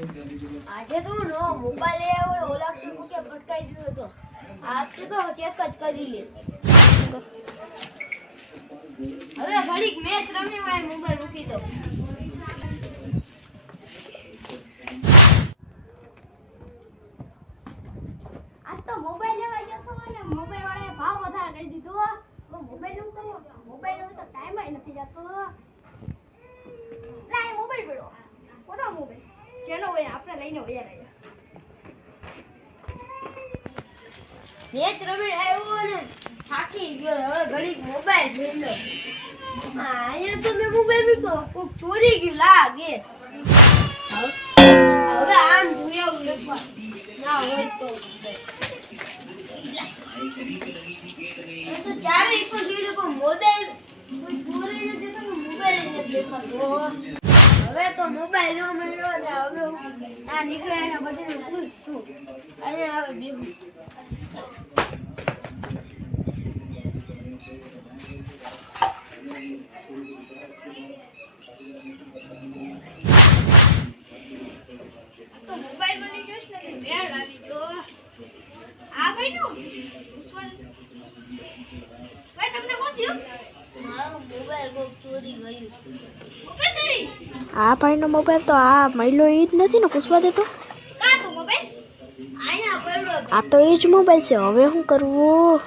આજે તો નો મોબાઈલ આવ્યો ઓલા કે મૂકે ભટકાઈ દીધો તો આજ તો ચેક જ કરી લે હવે ઘડીક મેચ રમી વાય મોબાઈલ મૂકી દો આજ તો મોબાઈલ લેવા ગયો તો ને મોબાઈલ વાળાએ ભાવ વધારે કહી દીધો મોબાઈલ નું તો મોબાઈલ નો તો ટાઈમ જ નથી જતો લાય મોબાઈલ પડ્યો કોનો મોબાઈલ જેનો હોય આપણે લઈને વયા રહ્યા મેચ રમી આવ્યો ને થાકી ગયો હવે ઘડીક મોબાઈલ જોઈ લો અહીંયા તો મેં મોબાઈલ મૂક્યો કોક ચોરી ગયું લાગે હવે આમ જોયો એકવાર ના હોય તો તો ચારે એક જોઈ લો પણ મોબાઈલ કોઈ ચોરી નથી તો મોબાઈલ નથી દેખાતો હવે તો મોબાઈલ નો મળ્યો ને હવે આ નીકળે ને બધું ખુશ છું અહીંયા આવે બેહું તો મોબાઈલ મળી ગયો છે ને મેળ આવી ગયો આ ભાઈ નું ભાઈ તમને શું થયું મારો મોબાઈલ કોક ચોરી ગયું મોબાઈલ ચોરી આ ભાઈનો મોબાઈલ તો આ મહિલો એ જ નથી ને પૂછવા દેતો કા તો મોબાઈલ આયા પડ્યો આ તો એ જ મોબાઈલ છે હવે શું કરવું